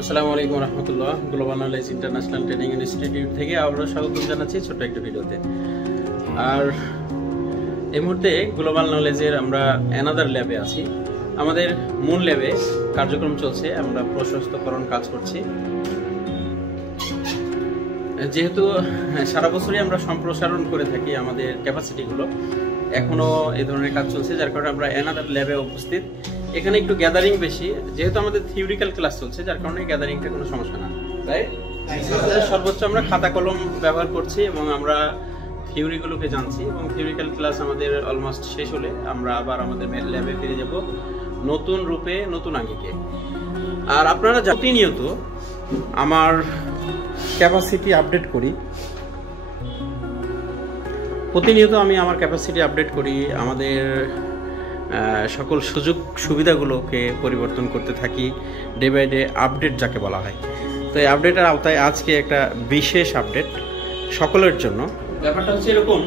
আসসালামু আলাইকুম রহমতুল্লাহ। Global knowledge international training institute থেকে আবারও স্বাগত জানাচ্ছি ছোট্ট একটা ভিডিওতে। আর এই মুহূর্তে গ্লোবাল নলেজের আমরা অ্যানাদার ল্যাবে আছি। আমাদের মূল ল্যাবে কার্যক্রম চলছে, আমরা প্রশস্তকরণ কাজ করছি। যেহেতু সারা বছরই আমরা সম্প্রসারণ করে থাকি আমাদের ক্যাপাসিটিগুলো, এখনও এই ধরনের কাজ চলছে, যার কারণে আমরা অ্যানাদার ল্যাবে উপস্থিত। এখানে একটু গ্যাদারিং বেশি, যেহেতু আমাদের থিওরিক্যাল ক্লাস চলছে, যার কারণে গ্যাদারিংটা কোনো সমস্যা না, রাইট? সর্বোচ্চ আমরা খাতা কলম ব্যবহার করছি এবং আমরা থিওরিগুলোকে জানছি, এবং থিওরিক্যাল ক্লাস আমাদের অলমোস্ট শেষ হলে আমরা আবার আমাদের ল্যাবে ফিরে যাব নতুন রূপে, নতুন আঙ্গিকে। আর আপনারা প্রতিনিয়ত আমার ক্যাপাসিটি আপডেট করি, প্রতিনিয়ত আমি আমার ক্যাপাসিটি আপডেট করি, আমাদের সকল সুযোগ সুবিধাগুলোকে পরিবর্তন করতে থাকি, ডে বাই ডে আপডেট যাকে বলা হয়। তো এই আপডেটের আওতায় আজকে একটা বিশেষ আপডেট সকলের জন্য। ব্যাপারটা হচ্ছে এরকম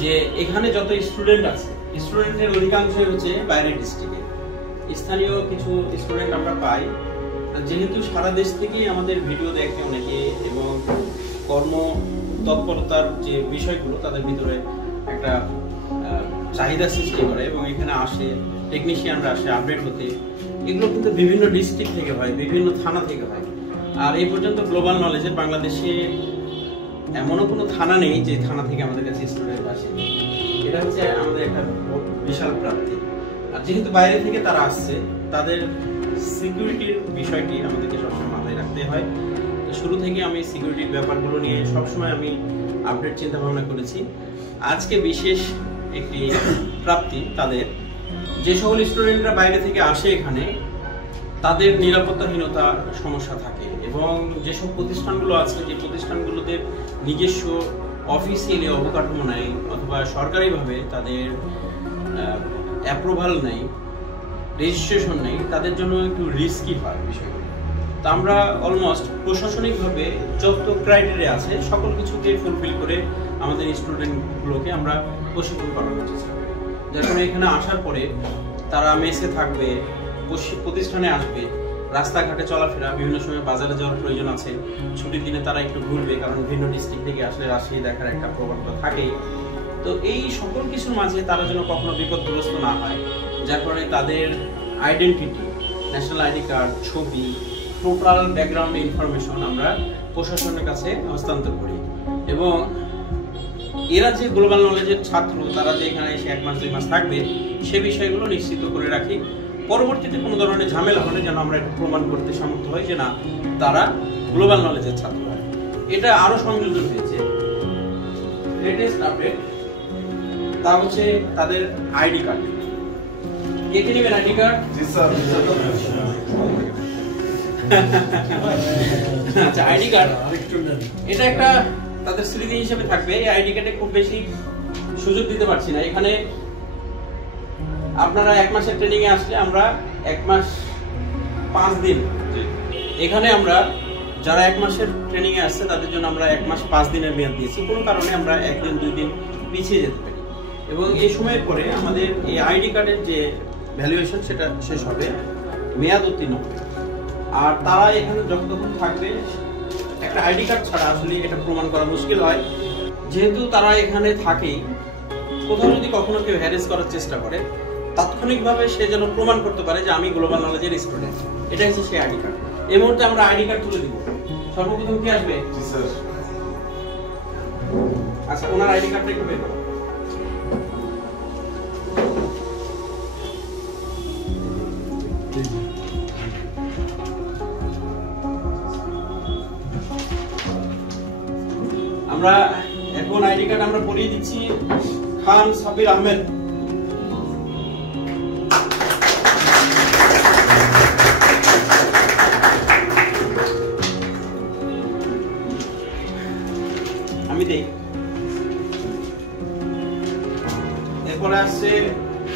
যে এখানে যত স্টুডেন্ট আছে, স্টুডেন্টের অধিকাংশই হচ্ছে বাইরের ডিস্ট্রিক্টে। স্থানীয় কিছু স্টুডেন্ট আমরা পাই, যেহেতু সারা দেশ থেকেই আমাদের ভিডিও দেখে অনেকে, এবং কর্ম তৎপরতার যে বিষয়গুলো তাদের ভিতরে একটা চাহিদা সৃষ্টি করে, এবং এখানে আসে, টেকনিশিয়ানরা আসে আপডেট হতে। এগুলো কিন্তু বিভিন্ন ডিস্ট্রিক্ট থেকে হয়, বিভিন্ন থানা থেকে হয়। আর এই পর্যন্ত গ্লোবাল নলেজের বাংলাদেশে এমনও কোনো থানা নেই যে থানা থেকে আমাদের কাছে স্টুডেন্ট আসে। এটা হচ্ছে আমাদের একটা বিশাল প্রাপ্তি। আর যেহেতু বাইরে থেকে তারা আসছে, তাদের সিকিউরিটির বিষয়টি আমাদেরকে সবসময় মাথায় রাখতে হয়। তো শুরু থেকে আমি সিকিউরিটির ব্যাপারগুলো নিয়ে সবসময় আমি আপডেট চিন্তা ভাবনা করেছি। আজকে বিশেষ একটি প্রাপ্তি, তাদের যে সকল স্টুডেন্টরা বাইরে থেকে আসে এখানে, তাদের নিরাপত্তাহীনতা সমস্যা থাকে, এবং যেসব প্রতিষ্ঠানগুলো আছে, যে প্রতিষ্ঠানগুলোতে নিজস্ব অফিসিয়ালি অবকাঠামো নেই অথবা সরকারিভাবে তাদের অ্যাপ্রুভাল নেই, রেজিস্ট্রেশন নেই, তাদের জন্য একটু রিস্কি হয় বিষয়গুলো। তা আমরা অলমোস্ট প্রশাসনিকভাবে যত ক্রাইটেরিয়া আছে সকল কিছুকে ফুলফিল করে আমাদের স্টুডেন্টগুলোকে আমরা প্রশিক্ষণ করানোর চেষ্টা করি। যখন এখানে আসার পরে তারা মেসে থাকবে, প্রতিষ্ঠানে আসবে, রাস্তাঘাটে চলাফেরা, বিভিন্ন সময় বাজারে যাওয়ার প্রয়োজন আছে, ছুটির দিনে তারা একটু ঘুরবে, কারণ বিভিন্ন ডিস্ট্রিক্ট থেকে আসলে রাজশাহী দেখার একটা প্রবণতা থাকেই। তো এই সকল কিছুর মাঝে তারা যেন কখনো বিপদগ্রস্ত না হয়, যার কারণে তাদের আইডেন্টিটি, ন্যাশনাল আইডি কার্ড, ছবি, টোটাল ব্যাকগ্রাউন্ড ইনফরমেশন আমরা প্রশাসনের কাছে হস্তান্তর করি। এবং এরা যে গ্লোবাল নলেজের ছাত্র, তারা যে এখানে এসে 1 মাস 2 মাস থাকবে, সে বিষয়গুলো নিশ্চিত করে রাখি। পরবর্তীতে কোনো ধরনের ঝামেলা হলে যেন আমরা এটা প্রমাণ করতে সমর্থ হই যে না, তারা গ্লোবাল নলেজের ছাত্র হয়। এটা আরো সংযোজন হয়েছে, লেটেস্ট আপডেট, তা হচ্ছে তাদের আইডি কার্ড। কে কে নেবেন আইডি কার্ড? জি স্যার। আচ্ছা, আইডি কার্ড এটা একটা তাদের স্মৃতি হিসেবে থাকবে। এই আইডি কার্ডে খুব বেশি সুযোগ দিতে পারছি না। এখানে আপনারা 1 মাসের ট্রেনিং এ আসলে আমরা 1 মাস 5 দিন, এখানে আমরা যারা 1 মাসের ট্রেনিং এ আসছে তাদের জন্য আমরা 1 মাস 5 দিনের মেয়াদ দিয়েছি। কোনো কারণে আমরা 1 দিন 2 দিন পিছিয়ে যেতে পারি, এবং এই সময়ের পরে আমাদের এই আইডি কার্ডের যে ভ্যালুয়েশন সেটা শেষ হবে, মেয়াদ উত্তীর্ণ হবে। আর তারা এখানে যতক্ষণ থাকবে, একটা আইডি কার্ড ছাড়া আসলে এটা প্রমাণ করা মুশকিল হয়। যেহেতু তারা এখানে থাকেই, কোথাও যদি কখনো কেউ হ্যারেস করার চেষ্টা করে, তাৎক্ষণিকভাবে সে যেন প্রমাণ করতে পারে যে আমি গ্লোবাল নলেজের স্টুডেন্ট। এটা হচ্ছে সেই আইডি কার্ড। এই মুহূর্তে আমরা আইডি কার্ড তুলে দিব। সর্বপ্রথম কি আসবে? জি স্যার। আচ্ছা, ওনার আইডি কার্ডটা একটু বের করো। আমরা এখন আইডি কার্ড আমরা পরিয়ে দিচ্ছি খান সাবির আহমেদ। আমি দেই। এরপরে আসছে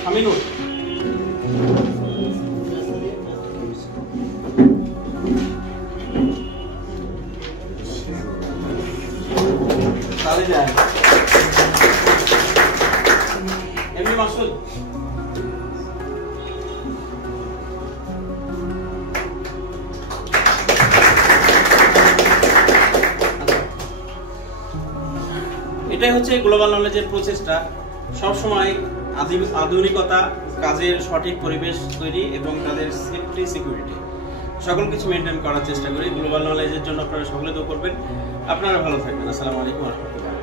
আমিনুল। এমনি মাসুদ। এটাই হচ্ছে গ্লোবাল নলেজের প্রচেষ্টা, সবসময় আধুনিকতা, কাজের সঠিক পরিবেশ তৈরি এবং তাদের সেফটি সিকিউরিটি সকল কিছু মেনটেন করার চেষ্টা করি। গ্লোবাল নলেজের জন্য আপনারা সকলে দোয়া করবেন। আপনারা ভালো থাকবেন। আসসালামু আলাইকুম ওয়া রাহমাতুল্লাহ।